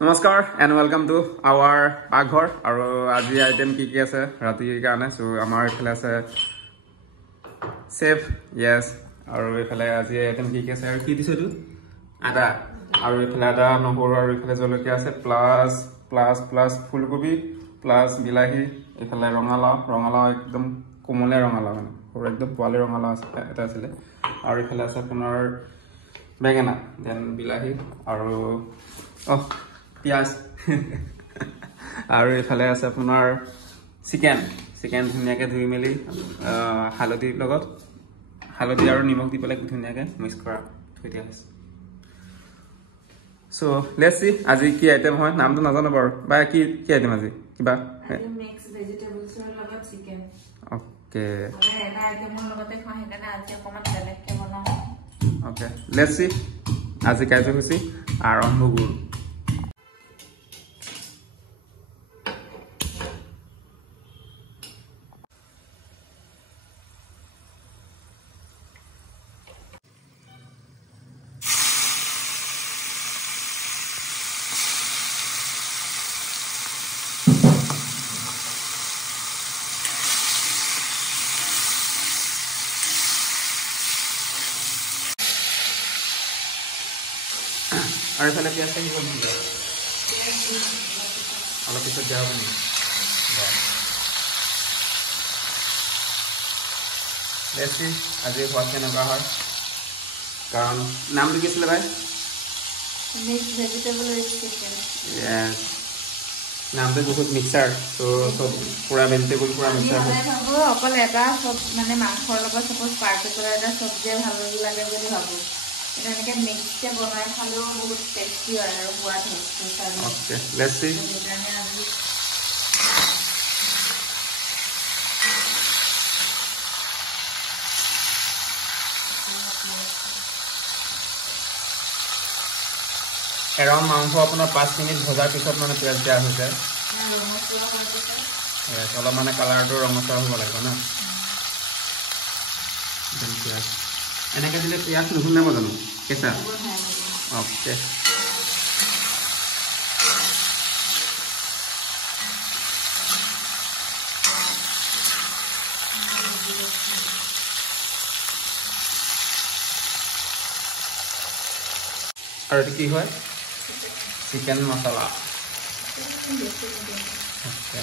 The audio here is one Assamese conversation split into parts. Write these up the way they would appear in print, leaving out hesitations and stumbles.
নমস্কাৰ এণ্ড ৱেলকাম টু আৱাৰ পাকঘৰ আৰু আজি আইটেম কি আছে ৰাতিৰ কাৰণে সো আমাৰ ইফালে আছে চেফ ইয়েছ আৰু ইফালে আজি আইটেম কি আছে আৰু কি দিছে এইটো আদা আৰু ইফালে আদা নহৰু আৰু ইফালে জলকীয়া আছে প্লাছ ফুলকবি প্লাছ বিলাহী ইফালে ৰঙালাও একদম কোমলীয়া ৰঙালাও মানে সৰু একদম পোৱালি ৰঙালাও আছে এটা আছিলে আৰু ইফালে আছে আপোনাৰ বেঙেনা দেন বিলাহী আৰু পিয়াজ আৰু ইফালে আছে আপোনাৰ চিকেন ধুনীয়াকৈ ধুই মেলি হালধি আৰু নিমখ দি পেলাই ধুনীয়াকৈ মিক্স কৰা থৈ দিয়া হৈছে সো লেটস সি আজি কি আইটেম হয় নামটো নাজানো বাৰু বা কি আইটেম আজি কিবা মিক্স ভেজিটেবলছৰ লগত চিকেন ওকে এটা আইটেমৰ লগতে খাই সেইকাৰণে আজি অকমান বেলেগকে বনাম ওকে লেটস সি আজি কাৰ্যসূচী আৰম্ভ কৰো আৰু ইফালে পিয়াজ কি কৰিম অলপ পিছত দিয়া হ'ব নেকি বেছি আজি সোৱাদ কেনেকুৱা হয় কাৰণ নামটো কি আছিলে ভাই মিক্স ভেজিটেবল উইথ চিকেন য়েছ নামটো বহুত মিক্সাৰ তো চব পুৰা ভেজিটেবল পুৰা মিক্সাৰ ভাবোঁ অকল এটা চব মানে মাংসৰ লগত চাপ'জ পাৰ্টিকুলাৰ এটা চব্জিয়ে ভাল লাগে বুলি ভাবোঁ কিন্তু এনেকৈ মিক্সকৈ বনাই খালেও বহুত টেষ্টি হয় আৰু সোৱাদ হয় অ'কে লেটস সি সেইকাৰণে আজি এৰাউণ্ড মাংস আপোনাৰ 5 মিনিট ভজাৰ পিছত মানে পিঁয়াজ দিয়া হৈ যায় অলপ মানে কালাৰটো ৰঙচুৱা হ'ব লাগিব ন পিঁয়াজ এনেকৈ দিলে পিঁয়াজ নুশুনাব জানো কেঁচা অ'কে আৰু এইটো কি হয় চিকেন মছলা অ'কে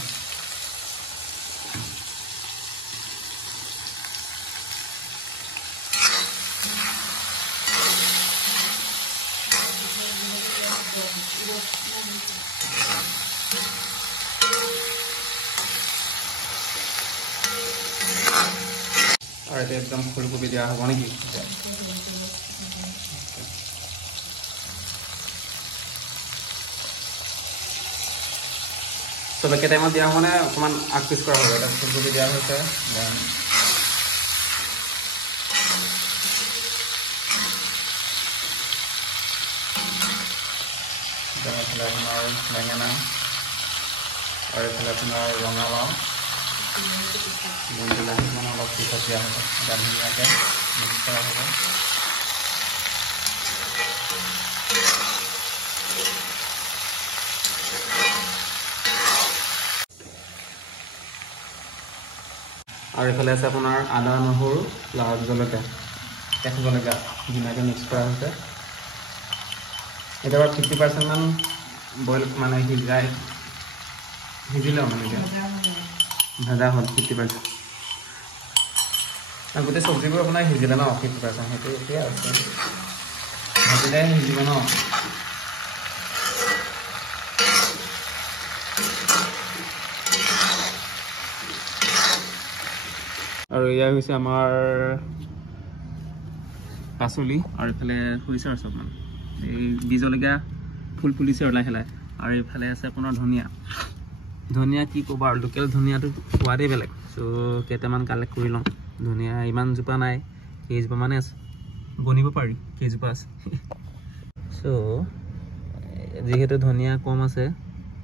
আৰু এতিয়া একদম ফুলকবি দিয়া হ'ব নেকি চব একে টাইমত দিয়া হ'ব মানে অকণমান আগপিছ কৰা হ'ব এতিয়া ফুলকবি দিয়া হৈছে এইফালে আপোনাৰ বেঙেনা আৰু এইফালে আপোনাৰ ৰঙালাও বিলাহী মানে অলপ পিছত দিয়া হ'ব এতিয়া ধুনীয়াকৈ মিক্স কৰা হ'ব আৰু এইফালে আছে আপোনাৰ আদা নহৰু প্লাছ জলকীয়া কেঁচা জলকীয়া ধুনীয়াকৈ মিক্স কৰা হৈছে এতিয়া বাৰু 50% মান বইল মানে সিজিলেও মানে এতিয়া ভাজা হ'ল 50% আৰু গোটেই চব্জিবোৰ আপোনাৰ সিজিলে ন 50% সেইটো এতিয়া আছে ভাজিলে সিজিব ন আৰু এয়া হৈছে আমাৰ পাচলি আৰু ইফালে হৈছে আৰু চব মানে এই বীজলকীয়া ফুল ফুলিছে আৰু লাহে লাহে আৰু এইফালে আছে আপোনাৰ ধনিয়া কি ক'ব আৰু লোকেল ধনিয়াটো সোৱাদেই বেলেগ চ' কেইটামান কালেক্ট কৰি লওঁ ধনিয়া ইমান জোপা নাই কেইজোপা মানে আছে গণিব পাৰি কেইজোপা আছে চ' যিহেতু ধনিয়া কম আছে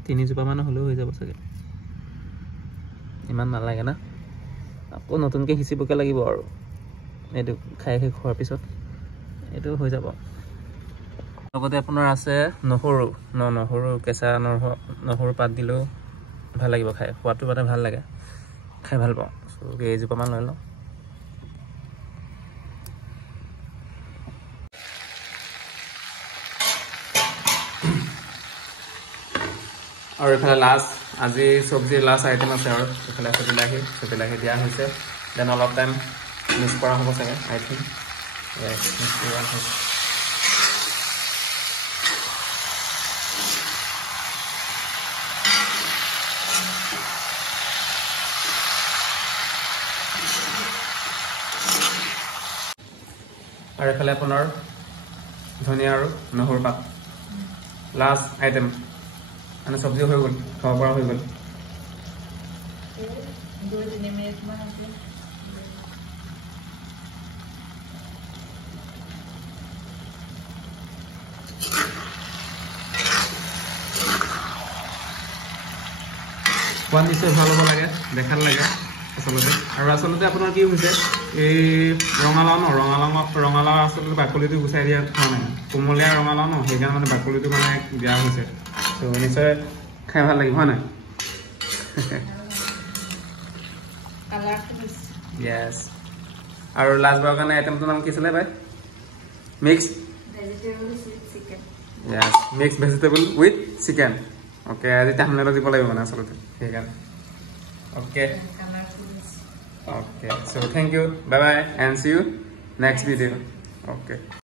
3 জোপা মান হ'লেও হৈ যাব চাগে ইমান নালাগে না আকৌ নতুনকৈ সিঁচিবকৈ লাগিব আৰু এইটো খাই শেষ হোৱাৰ পিছত এইটো হৈ যাব লগতে আপোনাৰ আছে নহৰু কেঁচা নহৰু পাত দিলেও ভাল লাগিব খাই সোৱাদটো মানে ভাল লাগে খাই ভাল পাওঁ এইজোপামান লৈ লওঁ আৰু এইফালে লাষ্ট আজি চব্জিৰ লাষ্ট আইটেম আছে আৰু এইফালে বিলাহী দিয়া হৈছে দেন অলপ টাইম মিক্স কৰা হ'ব চাগে আই থিংক মিক্স কৰা হৈছে আৰু এইফালে আপোনাৰ ধনিয়া আৰু নহৰু পাত লাষ্ট আইটেম মানে চব্জি হৈ গ'ল খাব পৰা হৈ গ'ল 2-3 মিনিট মান আছে খোৱা নিশ্চয় ভাল হ'ব লাগে দেখাত লাগে আচলতে আপোনাৰ কি হৈছে এই ৰঙালাও আচলতে বাকলিটো গুচাই দিয়া খোৱা নাই কোমলীয়া ৰঙালাও ন সেইকাৰণে মানে বাকলিটো মানে দিয়া হৈছে তো নিশ্চয় খাই ভাল লাগিব হয় নাই য়েছ আৰু লাষ্ট বাৰৰ কাৰণে আইটেমটোৰ নাম কি আছিলে ভাই mix vegetable with chicken okay আজি টাইমলাইনত দিব লাগিব মানে আচলতে সেইকাৰণে okay so thank you bye bye and see you next video okay